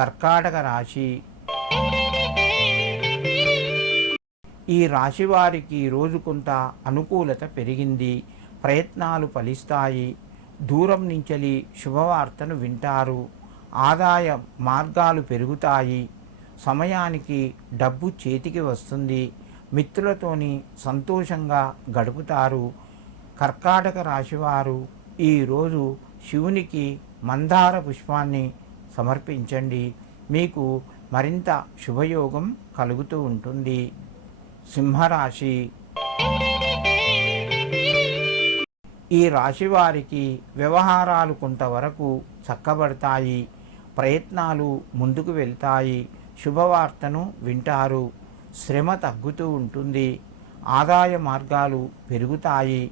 కర్కాటక రాశి. ఈ రాశి వారికి రోజు కొంత అనుకూలత పెరిగింది. ప్రయత్నాలు ఫలిస్తాయి. దూరం నుంచెలి శుభవార్తను వింటారు. ఆదాయ మార్గాలు పెరుగుతాయి. సమయానికి డబ్బు చేతికి వస్తుంది. మిత్రులతోని సంతోషంగా గడుపుతారు. కర్కాటక రాశివారు ఈరోజు శివునికి మందార పుష్పాన్ని సమర్పించండి. మీకు మరింత శుభయోగం కలుగుతూ ఉంటుంది. సింహరాశి. ఈ రాశి వారికి వ్యవహారాలు కొంతవరకు చక్కబడతాయి. ప్రయత్నాలు ముందుకు వెళ్తాయి. శుభవార్తను వింటారు. శ్రమ తగ్గుతూ ఉంటుంది. ఆదాయ మార్గాలు పెరుగుతాయి.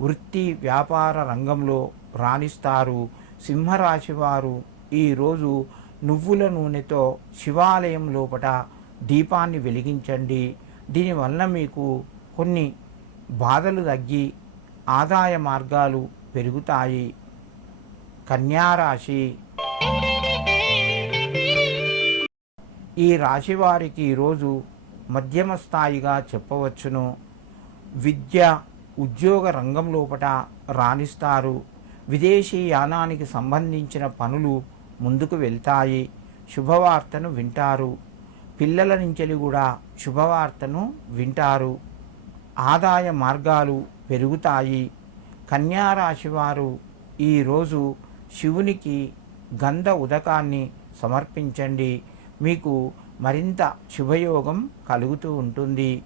వృత్తి వ్యాపార రంగంలో రాణిస్తారు. సింహరాశి వారు ఈరోజు నువ్వుల నూనెతో శివాలయం లోపట దీపాన్ని వెలిగించండి. దీనివల్ల మీకు కొన్ని బాధలు తగ్గి ఆదాయ మార్గాలు పెరుగుతాయి. కన్యారాశి. ఈ రాశి వారికి ఈరోజు మధ్యమ స్థాయిగా చెప్పవచ్చును. విద్య ఉద్యోగ రంగం లోపట రాణిస్తారు. విదేశీ యానానికి సంబంధించిన పనులు ముందుకు వెళ్తాయి. శుభవార్తను వింటారు. పిల్లల నుంచి కూడా శుభవార్తను వింటారు. ఆదాయ మార్గాలు పెరుగుతాయి. కన్యారాశి వారు ఈరోజు శివునికి గంధ ఉదకాన్ని సమర్పించండి. మీకు మరింత శుభయోగం కలుగుతూ ఉంటుంది.